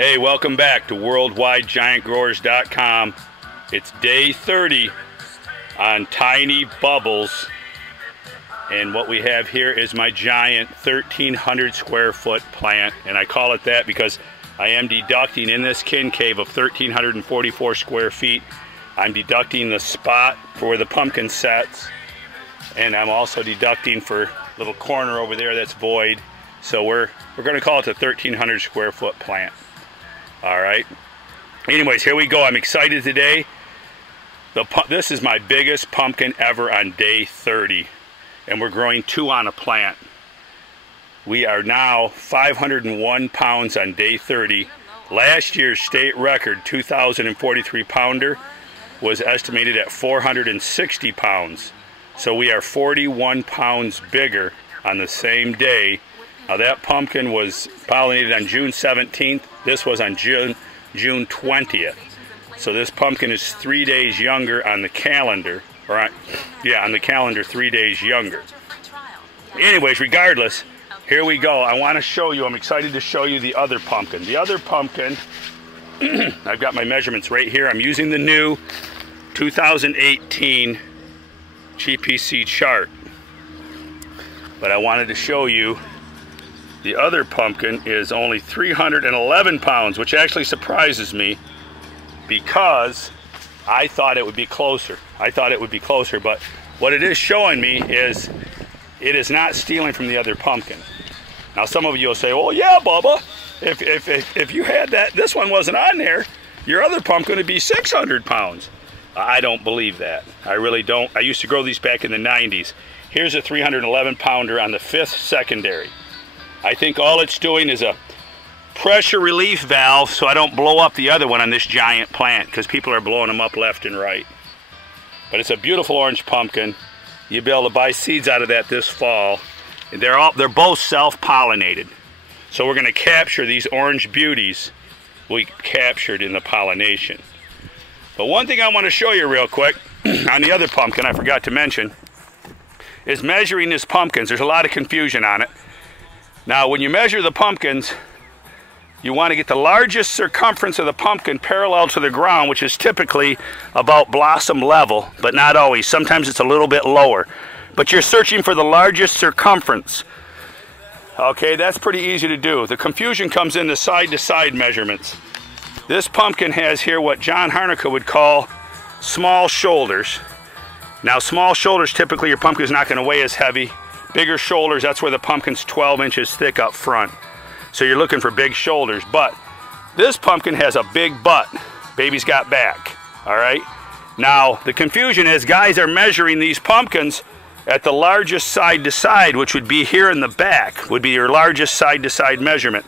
Hey, welcome back to WorldwideGiantGrowers.com. It's day 30 on Tiny Bubbles, and what we have here is my giant 1,300 square foot plant, and I call it that because I am deducting in this kin cave of 1,344 square feet. I'm deducting the spot for where the pumpkin sets, and I'm also deducting for a little corner over there that's void. So we're going to call it the 1,300 square foot plant. All right. Anyways, here we go. I'm excited today. This is my biggest pumpkin ever on day 30, and we're growing 2 on a plant. We are now 501 pounds on day 30. Last year's state record, 2,043 pounder, was estimated at 460 pounds. So we are 41 pounds bigger on the same day. Now that pumpkin was pollinated on June 17th. This was on June 20th. So this pumpkin is 3 days younger on the calendar. On the calendar 3 days younger. Anyways, regardless, here we go. I want to show you, I'm excited to show you the other pumpkin. The other pumpkin, I've got my measurements right here. I'm using the new 2018 GPC chart. But I wanted to show you the other pumpkin is only 311 pounds, which actually surprises me because I thought it would be closer. But what it is showing me is it is not stealing from the other pumpkin. Now some of you will say, well, yeah, Bubba, if you had that, this one wasn't on there, your other pumpkin would be 600 pounds. I don't believe that. I really don't. I used to grow these back in the 90s. Here's a 311 pounder on the 5th secondary. I think all it's doing is a pressure relief valve so I don't blow up the other one on this giant plant, because people are blowing them up left and right. But it's a beautiful orange pumpkin. You'll be able to buy seeds out of that this fall. And they're both self-pollinated. So we're going to capture these orange beauties we captured in the pollination. But one thing I want to show you real quick on the other pumpkin I forgot to mention is measuring these pumpkins. There's a lot of confusion on it. Now, when you measure the pumpkins, you want to get the largest circumference of the pumpkin parallel to the ground, which is typically about blossom level, but not always. Sometimes it's a little bit lower. But you're searching for the largest circumference. Okay, that's pretty easy to do. The confusion comes in the side-to-side measurements. This pumpkin has here what John Harnica would call small shoulders. Now, small shoulders, typically your pumpkin is not going to weigh as heavy. Bigger shoulders, that's where the pumpkin's 12 inches thick up front. So you're looking for big shoulders. But this pumpkin has a big butt. Baby's got back. All right? Now, the confusion is guys are measuring these pumpkins at the largest side-to-side, which would be here in the back, would be your largest side-to-side measurement.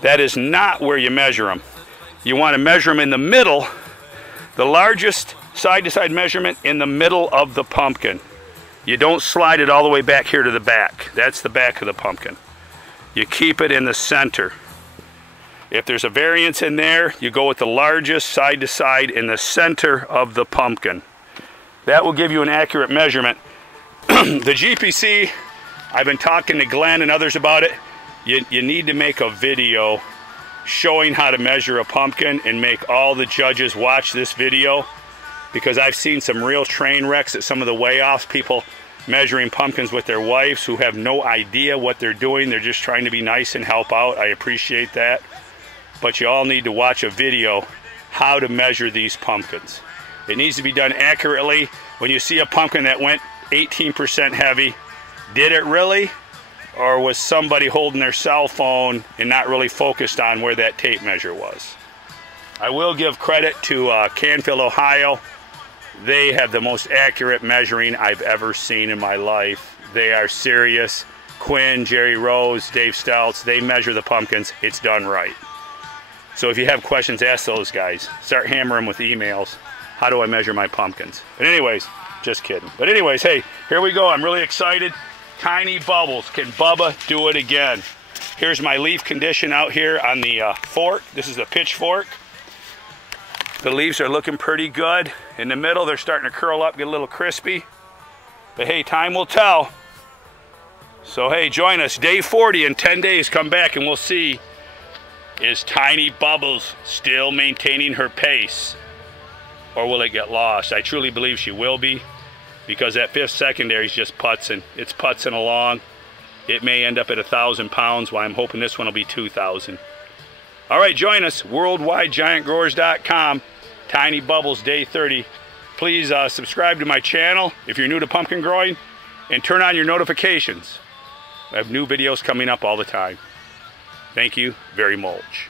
That is not where you measure them. You want to measure them in the middle, the largest side-to-side measurement in the middle of the pumpkin. You don't slide it all the way back here to the back. That's the back of the pumpkin. You keep it in the center. If there's a variance in there, you go with the largest side-to-side in the center of the pumpkin. That will give you an accurate measurement. The GPC, I've been talking to Glenn and others about it. You need to make a video showing how to measure a pumpkin and make all the judges watch this video, because I've seen some real train wrecks at some of the weigh-offs, people measuring pumpkins with their wives who have no idea what they're doing. They're just trying to be nice and help out. I appreciate that. But you all need to watch a video how to measure these pumpkins. It needs to be done accurately. When you see a pumpkin that went 18% heavy, did it really? Or was somebody holding their cell phone and not really focused on where that tape measure was? I will give credit to Canfield, Ohio. They have the most accurate measuring I've ever seen in my life. They are serious. Quinn, Jerry Rose, Dave Stelz, they measure the pumpkins. It's done right. So if you have questions, ask those guys. Start hammering with emails. How do I measure my pumpkins? But anyways, just kidding. But anyways, hey, here we go. I'm really excited. Tiny Bubbles. Can Bubba do it again? Here's my leaf condition out here on the fork. This is the pitchfork. The leaves are looking pretty good. In the middle, they're starting to curl up, get a little crispy. But hey, time will tell. So hey, join us day 40 in 10 days. Come back and we'll see Is Tiny Bubbles still maintaining her pace? Or will it get lost? I truly believe she will be, because that fifth secondary is just putzing. It's putzing along. It may end up at 1,000 pounds, while I'm hoping this one will be 2,000. All right, join us, worldwidegiantgrowers.com, Tiny Bubbles Day 30. Please subscribe to my channel if you're new to pumpkin growing, and turn on your notifications. I have new videos coming up all the time. Thank you very much.